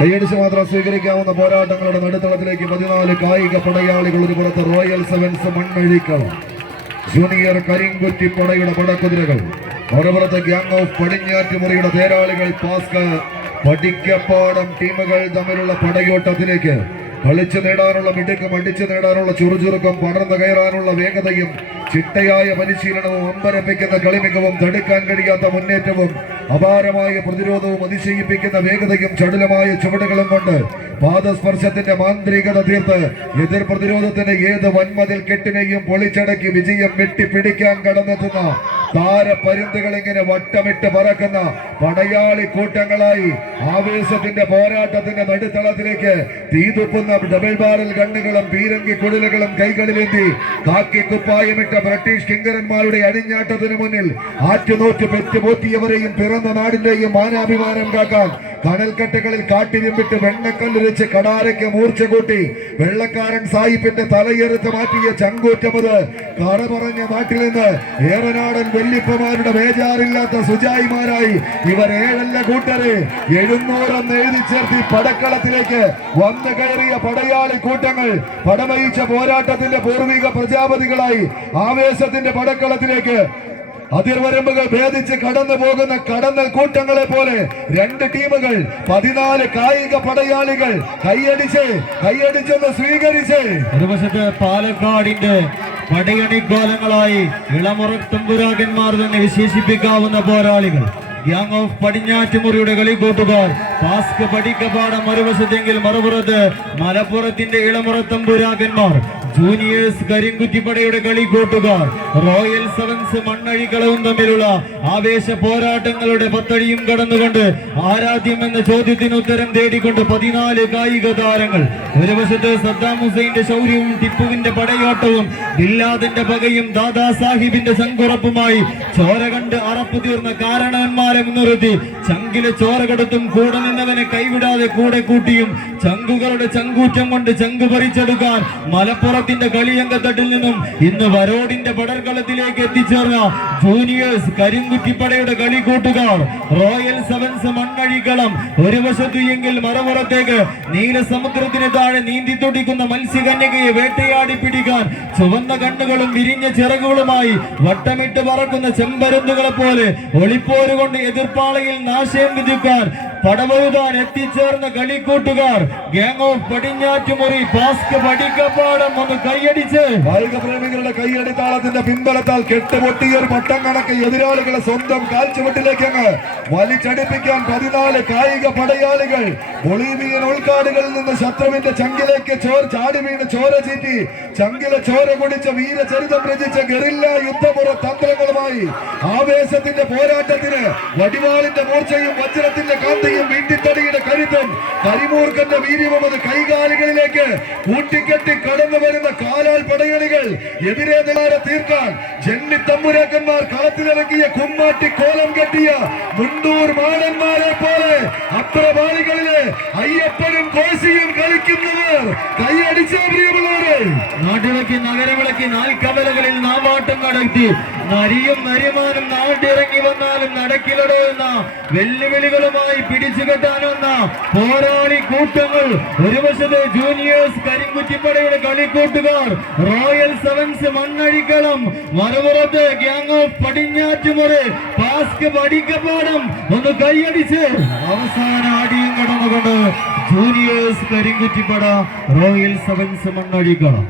കൈയടിച്ച് മാത്രം സ്വീകരിക്കാവുന്ന പോരാട്ടങ്ങളുടെ നടുത്തളത്തിലേക്ക് 14 കായിക പടയാളികൾ ഒരു പുറത്ത് royal sevens Mannazhikkalam, junior Karinkutti പടയുടെ പടക്കുതിരകൾ, മറുപുറത്ത് ഗ്യാങ് ഓഫ് പടിഞ്ഞാറ്റുമുറിയുടെ തേരാളികൾ, പാസ്ക് പടിക്കപ്പാടം ടീമുകൾ തമ്മിലുള്ള പടയോട്ടത്തിലേക്ക് കളിച്ചു നേടാനുള്ള മിടുക്കും അടിച്ചു നേടാനുള്ള ചുറുചുറുക്കും പടർന്നു കയറാനുള്ള വേഗതയും ചിട്ടയായ പരിശീലനവും അമ്പരപ്പിക്കുന്ന കളിമികവും തടുക്കാൻ കഴിയാത്ത മുന്നേറ്റവും അപാരമായ പ്രതിരോധവും അതിശയിപ്പിക്കുന്ന വേഗതയും ചടുലമായ ചുവടുകളും കൊണ്ട് പാദസ്പർശത്തിന്റെ മാന്ത്രികത തീർത്ത് എതിർ പ്രതിരോധത്തിന് ഏത് വൻമതിൽ കെട്ടിനെയും പൊളിച്ചടക്കി വിജയം വെട്ടിപ്പിടിക്കാൻ കടന്നെത്തുന്ന താരപരുന്തുകൾ ഇങ്ങനെ വട്ടമിട്ട് പറക്കുന്ന പടയാളി കൂട്ടങ്ങളായി ആവേശത്തിന്റെ പോരാട്ടത്തിന്റെ നടുത്തളത്തിലേക്ക് തീതുപ്പുന്ന ഡബിൾ ബാരൽ ഗണ്ണുകളും പീരങ്കി കുടിലുകളും കൈകളിലേന്തി കാക്കി കുപ്പായമിട്ട ബ്രിട്ടീഷ് കിങ്കരന്മാരുടെ അടിഞ്ഞാട്ടത്തിന് മുന്നിൽ ആറ്റുനോറ്റ് പെറ്റുപോറ്റിയവരെയും പിറന്ന നാടിന്റെയും മാനാഭിമാനം കാക്കാൻ കടൽക്കെട്ടുകളിൽ കാട്ടിരുമ്പിട്ട് വെണ്ണക്കല്ലുരച്ച് കടാരയ്ക്ക് മൂർച്ച കൂട്ടി വെള്ളക്കാരൻ സായിപ്പിന്റെ തലയെറുത്ത് മാറ്റിയ ചങ്കൂറ്റമത് കട പറഞ്ഞ നാട്ടിൽ നിന്ന് ഏറനാടൻ വെല്ലിപ്പമാരുടെ ബേജാറില്ലാത്ത സുജായിമാരായി ഇവർ 7 കൂട്ടരെ 700 എഴുതി ചേർത്തി പടക്കളത്തിലേക്ക് വന്നു കയറിയ പടയാളി കൂട്ടങ്ങൾ പടമയിച്ച പോരാട്ടത്തിന്റെ പൂർവിക പ്രജാപതികളായി ആവേശത്തിന്റെ പടക്കളത്തിലേക്ക് അതിർവരമ്പുകൾ ഭേദിച്ച് കടന്നു പോകുന്ന കടന്നൽ കൂട്ടങ്ങളെ പോലെ 2 ടീമുകൾ 14 കായിക പടയാളികൾ കൈയടിച്ചൊന്ന് സ്വീകരിച്ച് ഒരു വശത്ത് പാലക്കാടിന്റെ പടയണിക്കോലങ്ങളായി ഇളമുറത്തമ്പുരാക്കന്മാർ തന്നെ വിശേഷിപ്പിക്കാവുന്ന പോരാളികൾ, ഗ്യാങ് ഓഫ് പടിഞ്ഞാറ്റുമുറിയുടെ കളിക്കൂട്ടുകാർ, പാസ്ക് പടിക്കപ്പാടം മറുവശത്തെങ്കിൽ മറുപുറത്ത് മലപ്പുറത്തിന്റെ ഇളമുറത്തമ്പുരാക്കന്മാർ, ജൂനിയേഴ്സ് കരിങ്കുറ്റിപ്പടയുടെ കളിക്കൂട്ടുകാർ, റോയൽ സെവൻസ് മണ്ണഴിക്കളവും തമ്മിലുള്ള ആവേശ പോരാട്ടങ്ങളുടെ പത്തടിയും കടന്നുകൊണ്ട് ആരാധ്യം എന്ന ചോദ്യത്തിന് ഉത്തരം തേടിക്കൊണ്ട് 14 കായിക താരങ്ങൾ. ഒരു വശത്ത് സദ്ദാം ഹുസൈന്റെ ശൗര്യവും ടിപ്പുവിന്റെ പടയോട്ടവും ബില്ലാദിന്റെ പകയും ദാദാ സാഹിബിന്റെ ചങ്കുറപ്പുമായി ചോര കണ്ട് അറപ്പു തീർന്ന കാരണവന്മാരെ മുൻനിർത്തി ചങ്കിലെ ചോര കൊടുത്തും കൂടെ നിന്നവനെ കൈവിടാതെ കൂടെ കൂട്ടിയും ചങ്കുകളുടെ ചങ്കൂറ്റം കൊണ്ട് ചങ്കു പറിച്ചെടുക്കാൻ മലപ്പുറത്തിന്റെ കളിയങ്കത്തട്ടിൽ നിന്നും ഇന്ന് വരോടിന്റെ പടർക്കളത്തിലേക്ക് എത്തിച്ചേർന്ന ജൂനിയേഴ്സ് കരിങ്കുറ്റിപ്പടയുടെ കളിക്കൂട്ടുകാർ, റോയൽ സെവൻസ് മണ്ണഴിക്കളം. ഒരു വശത്തു എങ്കിൽ മറുപുറത്തേക്ക് നീലസമുദ്രത്തിന് താഴെ നീന്തി തുടിക്കുന്ന മത്സ്യകന്യകയെ വേട്ടയാടി പിടിക്കാൻ ചുവന്ന കണ്ണുകളും വിരിഞ്ഞ ചിറകുകളുമായി വട്ടമിട്ട് പറക്കുന്ന ചെമ്പരുന്തുകളെ പോലെ ഒളിപ്പോരുകൊണ്ട് എതിർപ്പാളയിൽ നാശയം വിധിക്കാൻ പടവഴുതാൻ എത്തിച്ചേർന്ന കളിക്കൂട്ടുകാർ, ഗ്യാങ് ഓഫ് പടിഞ്ഞാറ്റുമുറി, പാസ്ക് പടിക്കപ്പാടം. ഒന്ന് കൈയടിച്ച് കായിക പ്രേമികളുടെ കൈയടിത്താളത്തിന്റെ പിൻബലത്താൽ കെട്ടുപൊട്ടിയ ഒരു പട്ടം കണക്ക് എതിരാളികളെ സ്വന്തം കാൽച്ചുവട്ടിലേക്ക് അങ്ങ് വലിച്ചടിപ്പിക്കാൻ 14 കായിക പടയാളികൾ ബൊളീവിയൻ ഉൾക്കാടുകളിൽ നിന്ന് ശത്രുവിന്റെ ചങ്കിലേക്ക് ചാടി വീണ് ചോര ചീറ്റി ചങ്കില ചോര കുടിച്ച വീരചരിതം രചിച്ച ഗറില്ല യുദ്ധമുറ തന്ത്രങ്ങളുമായി ആവേശത്തിന്റെ പോരാട്ടത്തിന് വടിവാളിന്റെ മൂർച്ചയും വജ്രത്തിന്റെ കാന്തിയും വീണ്ടിത്തടിയുടെ കരുത്തും കരിമൂർഖന്റെ വീര്യവും അത് കൈകാലുകളിലേക്ക് കൂട്ടിക്കെട്ടി കടന്നു വരുന്ന കാലാൽ പടയണികൾ എതിരെ നിലാരെ തീർക്കാൻ ജന്മി തമ്പുരാക്കന്മാർ കളത്തിലിറക്കിയ കുമ്മാട്ടി കോലം കെട്ടിയ മുണ്ടൂർ മാടന്മാരെ പോലെ അപ്രപാളികളിലെ അയ്യപ്പനും കോശിയും കളിക്കുന്നവർ കൈയടിച്ച പ്രിയമുള്ളവരെ നാട്ടിളക്കി നഗരവിളക്കി നാൽക്കവലകളിൽ നാമാട്ടം നടത്തി നരിയും നരിമാനും നാട്ടിറങ്ങി വന്നാലും നടക്കില്ലടോ എന്ന വെല്ലുവിളികളുമായി പിടിച്ചു കെട്ടാൻ വന്ന പോരാളി കൂട്ടങ്ങൾ ഒരു വശത്ത് ജൂനിയേഴ്സ് കരിങ്കുറ്റിപ്പടയുടെ കളിക്കൂട്ടുകാർ റോയൽ സെവൻസ് മണ്ണഴിക്കളം, മറുപുറത്ത് ഗ്യാങ് ഓഫ് പടിഞ്ഞാറ്റുമുറ പാസ്ക് പടിക്കപ്പാടം ഒന്ന് കൈയടിച്ച് അവസാന ആടിയും കടന്നുകൊണ്ട് ജൂനിയേഴ്സ് കരിങ്കുറ്റിപ്പട റോയൽ സെവൻസ് മണ്ണഴിക്കളം.